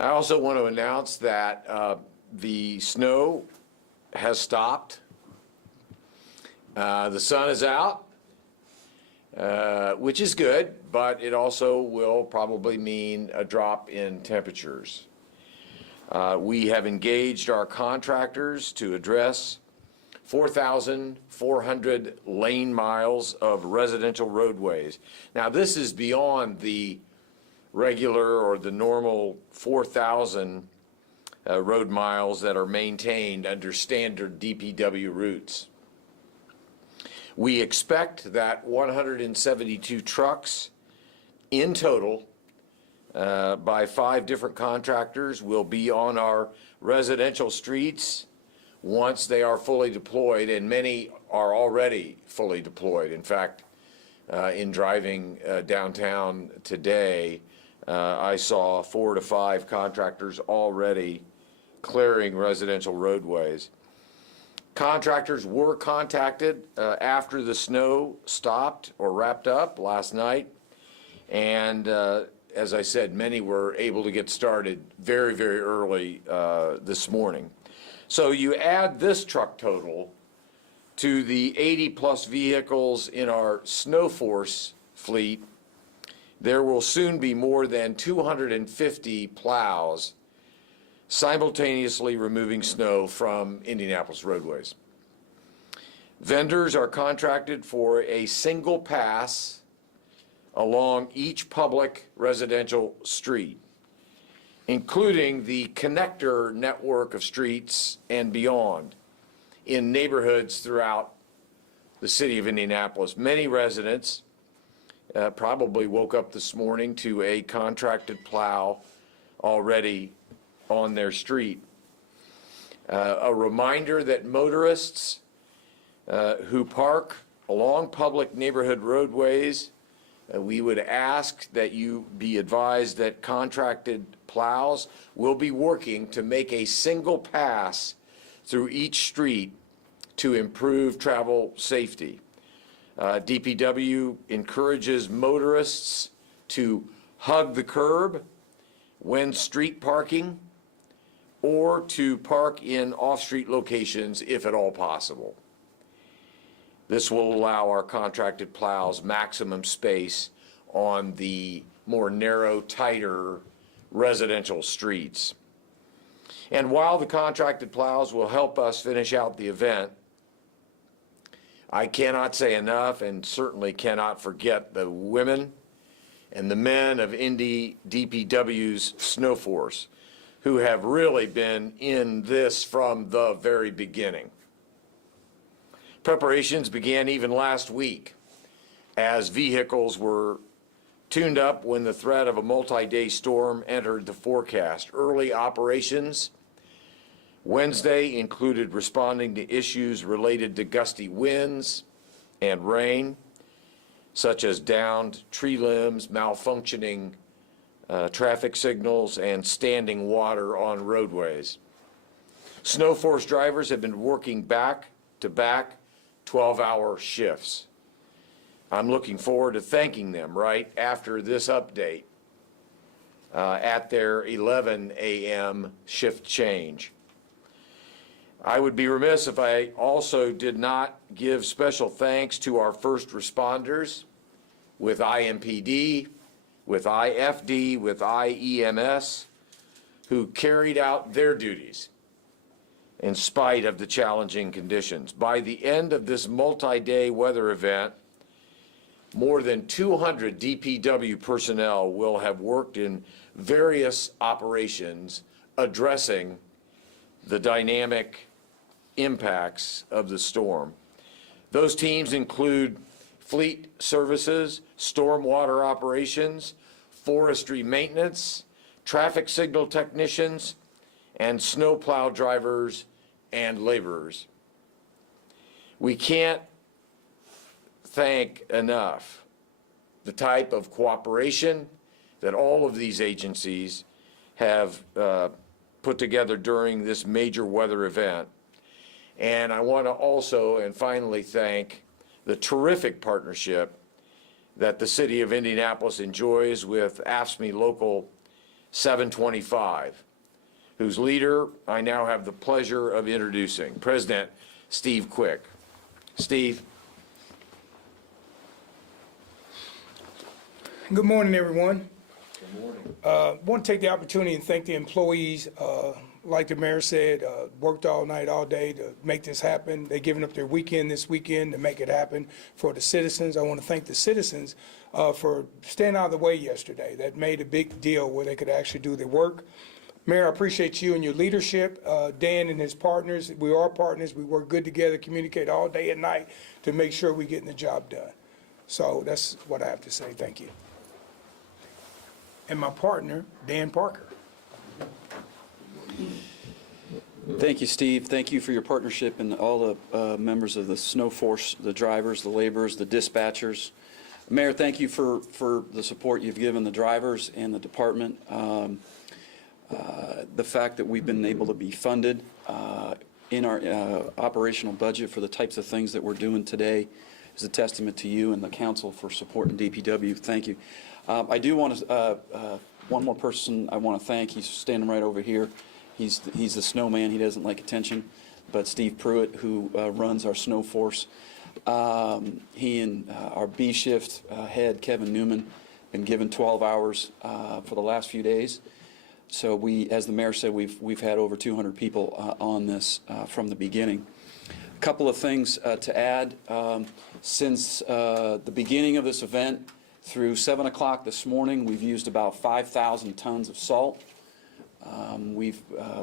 I also want to announce that the snow has stopped. The sun is out, which is good, but it also will probably mean a drop in temperatures. We have engaged our contractors to address 4,400 lane miles of residential roadways. Now, this is beyond the regular or the normal 4,000 road miles that are maintained under standard DPW routes. We expect that 172 trucks in total by 5 different contractors will be on our residential streets once they are fully deployed, and many are already fully deployed. In fact, in driving downtown today, I saw 4 to 5 contractors already clearing residential roadways. Contractors were contacted after the snow stopped or wrapped up last night, and as I said, many were able to get started very, very early this morning. So you add this truck total to the 80-plus vehicles in our SnowForce fleet, there will soon be more than 250 plows simultaneously removing snow from Indianapolis roadways. Vendors are contracted for a single pass along each public residential street, including the connector network of streets and beyond in neighborhoods throughout the city of Indianapolis. Many residents probably woke up this morning to a contracted plow already on their street. A reminder that motorists who park along public neighborhood roadways, we would ask that you be advised that contracted plows will be working to make a single pass through each street to improve travel safety. DPW encourages motorists to hug the curb when street parking or to park in off-street locations if at all possible. This will allow our contracted plows maximum space on the more narrow, tighter residential streets. And while the contracted plows will help us finish out the event, I cannot say enough and certainly cannot forget the women and the men of Indy DPW's SnowForce who have really been in this from the very beginning. Preparations began even last week as vehicles were tuned up when the threat of a multi-day storm entered the forecast. Early operations Wednesday included responding to issues related to gusty winds and rain, such as downed tree limbs, malfunctioning traffic signals, and standing water on roadways. SnowForce drivers have been working back-to-back 12-hour shifts. I'm looking forward to thanking them right after this update at their 11 a.m. shift change. I would be remiss if I also did not give special thanks to our first responders with IMPD, with IFD, with IEMS, who carried out their duties in spite of the challenging conditions. By the end of this multi-day weather event, more than 200 DPW personnel will have worked in various operations addressing the dynamic impacts of the storm. Those teams include fleet services, stormwater operations, forestry maintenance, traffic signal technicians, and snowplow drivers and laborers. We can't thank enough the type of cooperation that all of these agencies have put together during this major weather event. And I want to also and finally thank the terrific partnership that the city of Indianapolis enjoys with AFSCME Local 725, whose leader I now have the pleasure of introducing, President Steve Quick. Steve. Good morning, everyone. Good morning. I want to take the opportunity and thank the employees. Like the mayor said, worked all night, all day to make this happen. They're giving up their weekend this weekend to make it happen for the citizens. I want to thank the citizens for staying out of the way yesterday. That made a big deal where they could actually do their work. Mayor, I appreciate you and your leadership. Dan and his partners, we are partners. We work good together, communicate all day and night to make sure we're getting the job done. So that's what I have to say. Thank you. And my partner, Dan Parker. Thank you, Steve. Thank you for your partnership and all the members of the snow force, the drivers, the laborers, the dispatchers. Mayor, thank you for the support you've given the drivers and the department. The fact that we've been able to be funded in our operational budget for the types of things that we're doing today is a testament to you and the council for supporting DPW. Thank you. I do want to, one more person I want to thank. He's standing right over here. He's the snowman. He doesn't like attention. But Steve Pruitt, who runs our snow force, he and our B shift head, Kevin Newman, been given 12 hours for the last few days. So we, as the mayor said, we've had over 200 people on this from the beginning. A couple of things to add. Since the beginning of this event through 7 o'clock this morning, we've used about 5,000 tons of salt.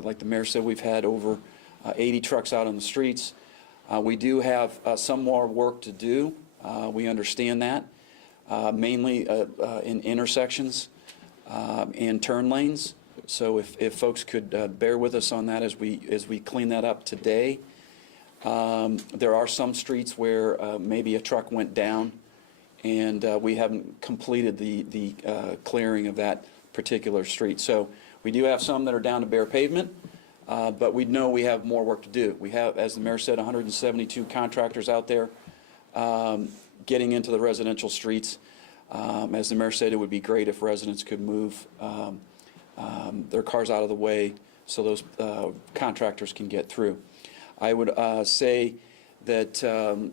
Like the mayor said, we've had over 80 trucks out on the streets. We do have some more work to do. We understand that, mainly in intersections and turn lanes. So if folks could bear with us on that as we clean that up today. There are some streets where maybe a truck went down, and we haven't completed the clearing of that particular street. So we do have some that are down to bare pavement, but we know we have more work to do. We have, as the mayor said, 172 contractors out there getting into the residential streets. As the mayor said, it would be great if residents could move their cars out of the way so those contractors can get through. I would say that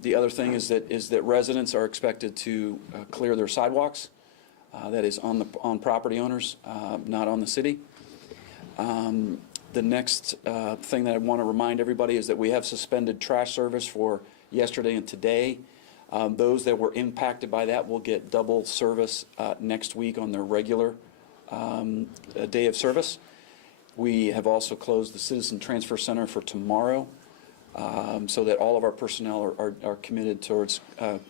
the other thing is that residents are expected to clear their sidewalks. That is on property owners, not on the city. The next thing that I want to remind everybody is that we have suspended trash service for yesterday and today. Those that were impacted by that will get double service next week on their regular day of service. We have also closed the Citizen Transfer Center for tomorrow so that all of our personnel are committed towards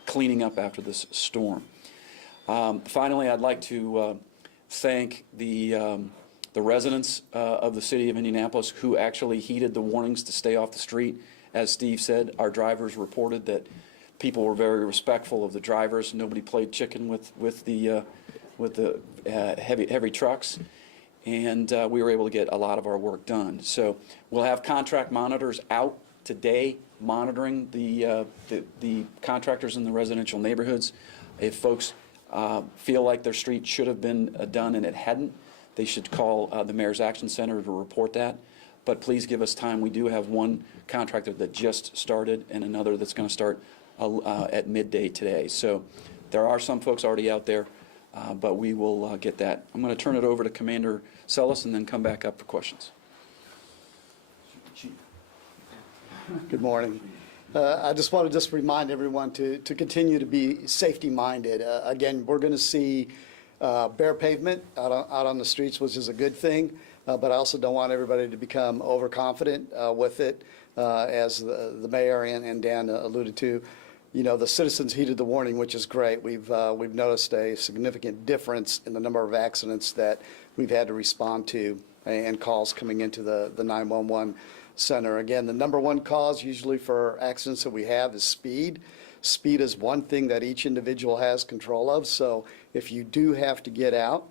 cleaning up after this storm. Finally, I'd like to thank the residents of the city of Indianapolis who actually heeded the warnings to stay off the street. As Steve said, our drivers reported that people were very respectful of the drivers. Nobody played chicken with the heavy trucks, and we were able to get a lot of our work done. So we'll have contract monitors out today monitoring the contractors in the residential neighborhoods. If folks feel like their street should have been done and it hadn't, they should call the Mayor's Action Center to report that. But please give us time. We do have one contractor that just started and another that's going to start at midday today. So there are some folks already out there, but we will get that. I'm going to turn it over to Commander Sellis and then come back up for questions. Good morning. I just want to remind everyone to continue to be safety minded. Again, we're going to see bare pavement out on the streets, which is a good thing, but I also don't want everybody to become overconfident with it, as the mayor and Dan alluded to. You know, the citizens heeded the warning, which is great. We've noticed a significant difference in the number of accidents that we've had to respond to and calls coming into the 911 center. Again, the number one cause usually for accidents that we have is speed. Speed is one thing that each individual has control of. So if you do have to get out,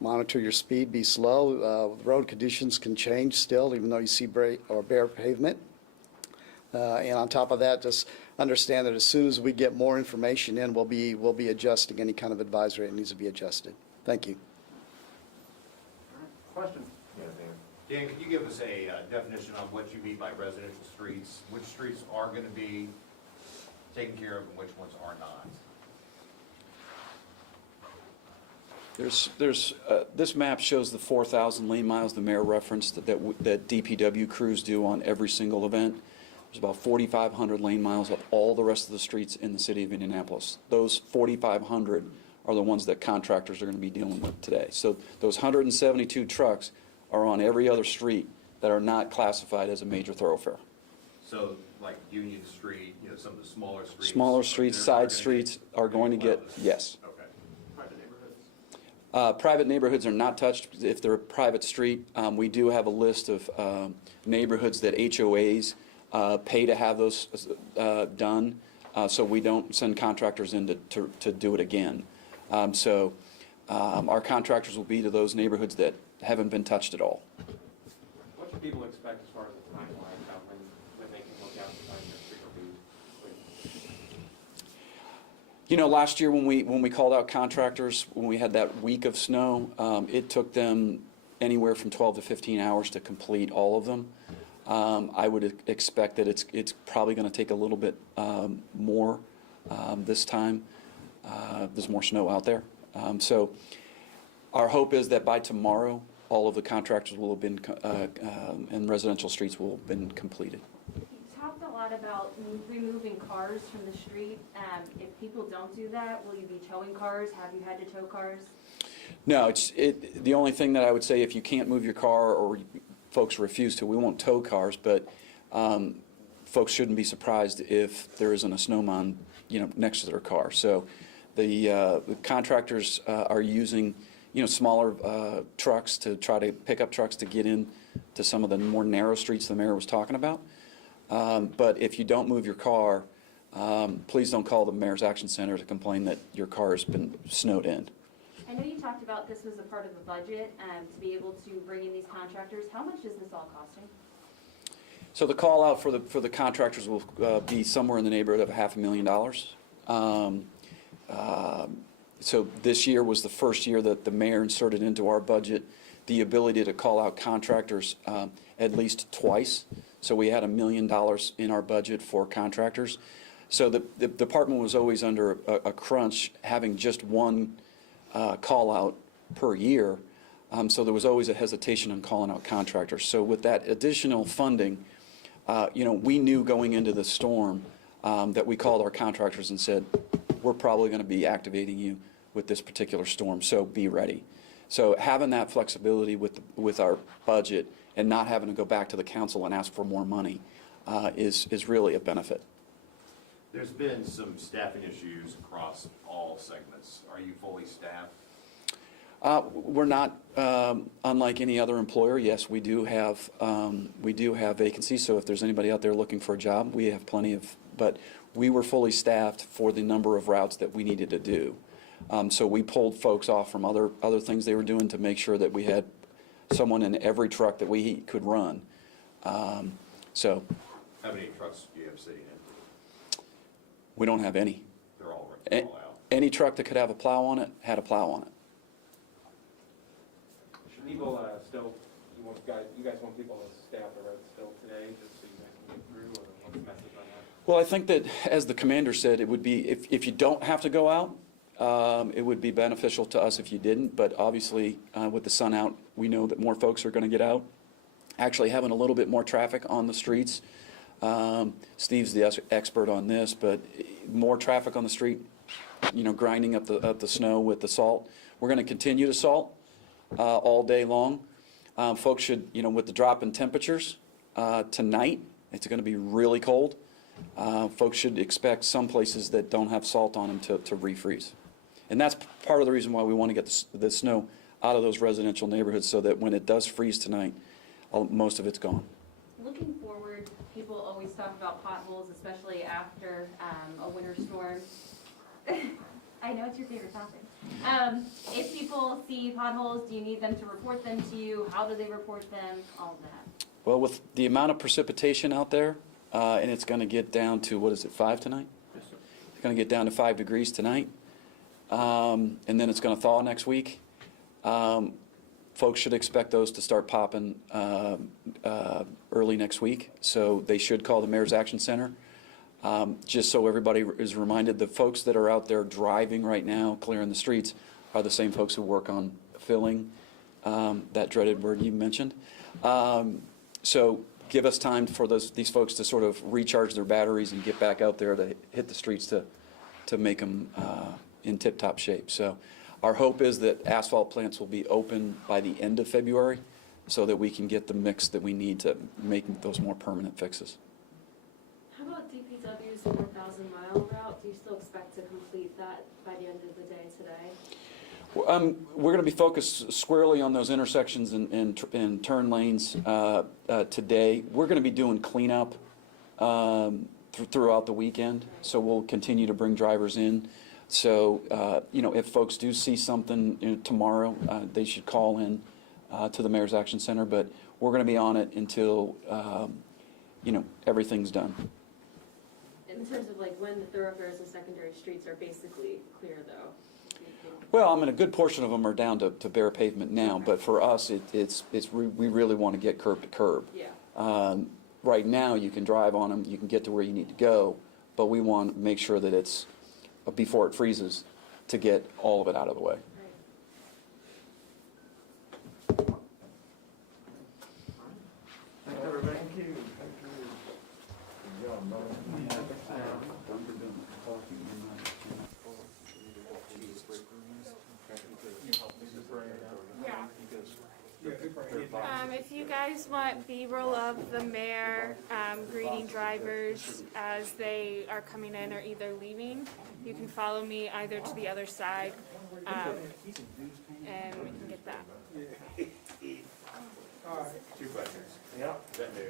monitor your speed, be slow. Road conditions can change still, even though you see bare pavement. And on top of that, just understand that as soon as we get more information in, we'll be adjusting any kind of advisory that needs to be adjusted. Thank you. Question? Yeah, Dan. Dan, can you give us a definition on what you mean by residential streets? Which streets are going to be taken care of and which ones are not? This map shows the 4,000 lane miles the mayor referenced that DPW crews do on every single event. There's about 4,500 lane miles of all the rest of the streets in the city of Indianapolis. Those 4,500 are the ones that contractors are going to be dealing with today. So those 172 trucks are on every other street that are not classified as a major thoroughfare. So like Union Street, you know, some of the smaller streets? Smaller streets, they're side gonna streets are going to get, yes. Okay. Private neighborhoods. Private neighborhoods are not touched if they're a private street. We do have a list of neighborhoods that HOAs pay to have those done, so we don't send contractors in to do it again. Our contractors will be to those neighborhoods that haven't been touched at all. What should people expect as far as the timeline about when they can look out and find their street will be clean? You know, last year when we called out contractors, when we had that week of snow, it took them anywhere from 12 to 15 hours to complete all of them. I would expect that it's probably going to take a little bit more this time. There's more snow out there. So our hope is that by tomorrow, all of the contractors will have been, and residential streets will have been completed. You talked a lot about removing cars from the street. If people don't do that, will you be towing cars? Have you had to tow cars? No, the only thing that I would say, if you can't move your car or folks refuse to, we won't tow cars, but folks shouldn't be surprised if there isn't a snowman, you know, next to their car. So the contractors are using, you know, smaller trucks to try to pick up trucks to get in to some of the more narrow streets the mayor was talking about. But if you don't move your car, please don't call the Mayor's Action Center to complain that your car has been snowed in. I know you talked about this was a part of the budget to be able to bring in these contractors. How much is this all costing? So the call out for the contractors will be somewhere in the neighborhood of $500,000. So this year was the first year that the mayor inserted into our budget the ability to call out contractors at least twice. So we had $1 million in our budget for contractors. So the department was always under a crunch, having just one call out per year. So there was always a hesitation on calling out contractors. So with that additional funding, you know, we knew going into the storm that we called our contractors and said, we're probably going to be activating you with this particular storm, so be ready. So having that flexibility with our budget and not having to go back to the council and ask for more money is really a benefit. There's been some staffing issues across all segments. Are you fully staffed? We're not unlike any other employer. Yes, we do have vacancies. So if there's anybody out there looking for a job, we have plenty of. But we were fully staffed for the number of routes that we needed to do. So we pulled folks off from other things they were doing to make sure that we had someone in every truck that we could run. So How many trucks do you have sitting in? we don't have any. They're all out. Any truck that could have a plow on it had a plow on it. Should people still, you guys want people to stay off the road still today, just so you guys can get through, or what's the message on that? Well, I think that, as the commander said, it would be, if you don't have to go out, it would be beneficial to us if you didn't, but obviously, with the sun out, we know that more folks are going to get out. Actually, having a little bit more traffic on the streets, Steve's the expert on this, but more traffic on the street, you know, grinding up the snow with the salt. We're going to continue to salt all day long. Folks should, you know, with the drop in temperatures tonight, it's going to be really cold. Folks should expect some places that don't have salt on them to refreeze. And that's part of the reason why we want to get the snow out of those residential neighborhoods, so that when it does freeze tonight, most of it's gone. Looking forward, people always talk about potholes, especially after a winter storm. I know it's your favorite topic. If people see potholes, do you need them to report them to you? How do they report them? All of that. Well, with the amount of precipitation out there, and it's going to get down to, what is it, 5 tonight? Yes, sir. It's going to get down to 5 degrees tonight, and then it's going to thaw next week. Folks should expect those to start popping early next week, so they should call the Mayor's Action Center. Just so everybody is reminded, the folks that are out there driving right now, clearing the streets, are the same folks who work on filling, that dreaded word you mentioned. So give us time for these folks to sort of recharge their batteries and get back out there to hit the streets to make them in tip-top shape. So our hope is that asphalt plants will be open by the end of February so that we can get the mix that we need to make those more permanent fixes. How about DPW's 4,000-mile route? Do you still expect to complete that by the end of the day today? We're going to be focused squarely on those intersections and turn lanes today. We're going to be doing cleanup throughout the weekend, so we'll continue to bring drivers in. So, if folks do see something tomorrow, they should call in to the Mayor's Action Center, but we're going to be on it until, everything's done. In terms of like when the thoroughfares and secondary streets are basically clear though? Well, a good portion of them are down to bare pavement now, but for us, we really want to get curb to curb. Yeah. Right now, you can drive on them, you can get to where you need to go, but we want to make sure that it's, before it freezes, to get all of it out of the way. If you guys want B-roll of the mayor greeting drivers as they are coming in or either leaving, you can follow me either to the other side, and we can get that. Two questions.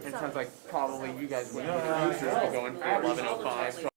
It sounds like probably you guys wouldn't be the users be going for 11:05.